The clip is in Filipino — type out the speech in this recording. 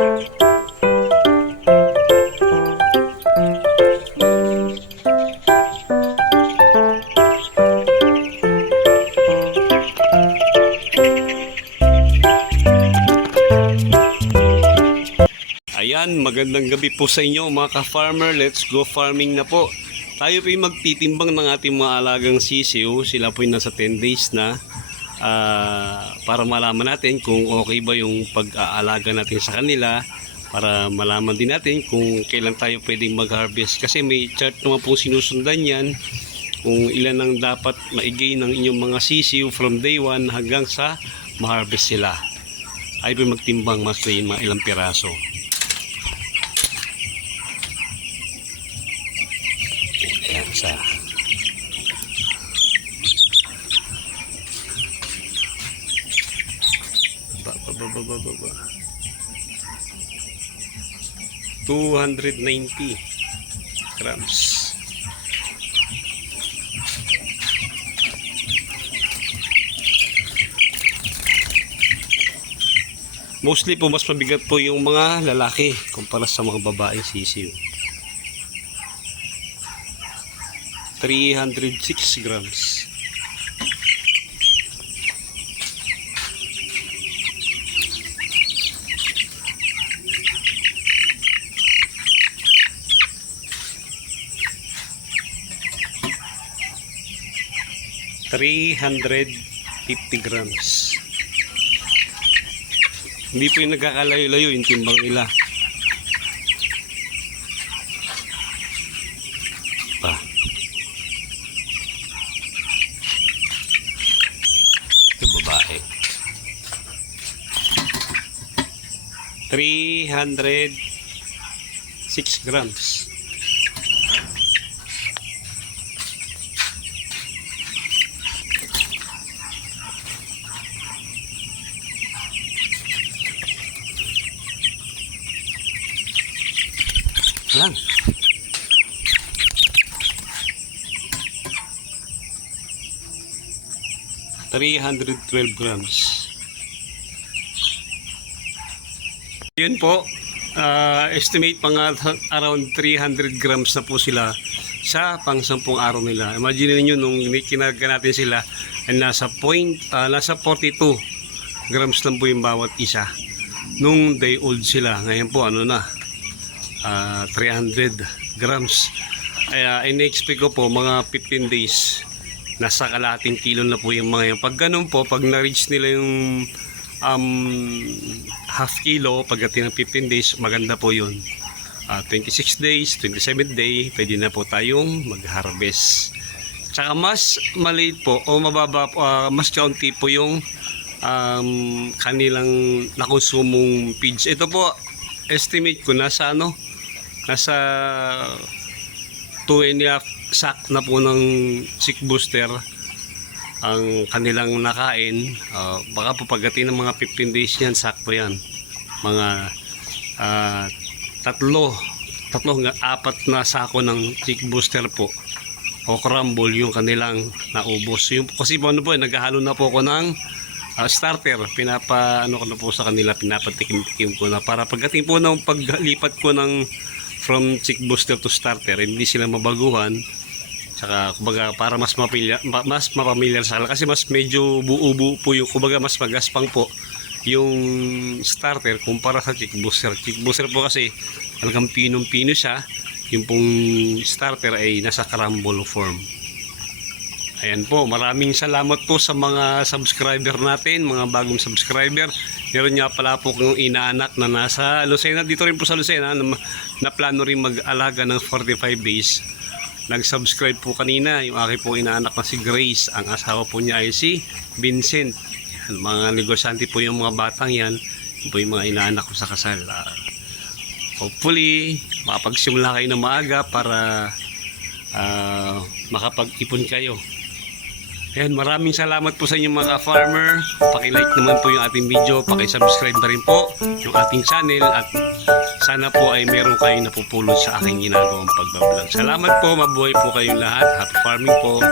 Ayan, magandang gabi po sa inyo mga ka-farmer. Let's go farming na po. Tayo po yung magtitimbang ng ating mga alagang sisiw. Sila po yung nasa 10 days na para malaman natin kung okay ba yung pag-aalaga natin sa kanila, para malaman din natin kung kailan tayo pwedeng mag-harvest. Kasi may chart naman po sinusundan yan kung ilan ang dapat maigay ng inyong mga sisiw from day 1 hanggang sa ma-harvest sila. Ay po magtimbang mas mga ilang piraso. Sa ba 290 grams. Mostly po mas mabigat po yung mga lalaki kumpara sa mga babaeng sisiw. 306 grams. $350. Hindi po yung nagkakalayo-layo yung timbang nila. Pa. Ito babae. 306 grams. Lang. $312 grams. Yun po, estimate mga around 300 grams na po sila sa pang 10 araw nila. Imagine niyo nung kinarga natin sila ay nasa 42 grams lang po yung bawat isa nung day old sila. Ngayon po ano na, 300 grams. In-expect ko po mga 15 days nasa kalahating kilo na po yung mga yan. Pag ganun po, pag na-reach nila yung half kilo pagdating ng 15 days, maganda po yun. 26 days, 27 day, pwede na po tayong mag-harvest. Tsaka mas maliit po o mababa, mas kaunti po yung kanilang nakonsumong feeds. Ito po, estimate ko nasa nasa 2.5 sack na po ng chick booster ang kanilang nakain. Baka po pagdating ng mga 15 days yan, sakto yan. Mga 3 hanggang 4 na sako ng chick booster po o crumble yung kanilang naubos. Yung, kasi po naghahalo na po ako ng starter. Pinapa ko na po sa kanila, pinapatikim-tikim ko na para pagdating po ng paglipat ko ng from chick booster to starter, hindi sila mabaguhan. Saka kumbaga para mas mapamilyar sa kanila, kasi mas medyo buo-buo po yung, kumbaga mas magaspang po yung starter kumpara sa chick booster. Chick booster po kasi talagang pinong-pino siya, yung pong starter ay nasa crumble form. Ayan po, maraming salamat po sa mga subscriber natin, mga bagong subscriber. Meron nga pala po kong inaanak na nasa Lucena, dito rin po sa Lucena, na plano rin mag-alaga ng 45 days. Nag-subscribe po kanina yung aking po inaanak na si Grace. Ang asawa po niya ay si Vincent. Yan, mga negosyante po yung mga batang yan. Yan po yung mga inaanak ko sa kasal. Hopefully, makapagsimula kayo na maaga para makapag-ipon kayo. Ayan, maraming salamat po sa inyo mga farmer. Paki-like naman po yung ating video, paki-subscribe na rin po yung ating channel, at sana po ay meron kayong napupulot sa aking ginagawang pagbablog. Salamat po, mabuhay po kayong lahat. Happy farming po.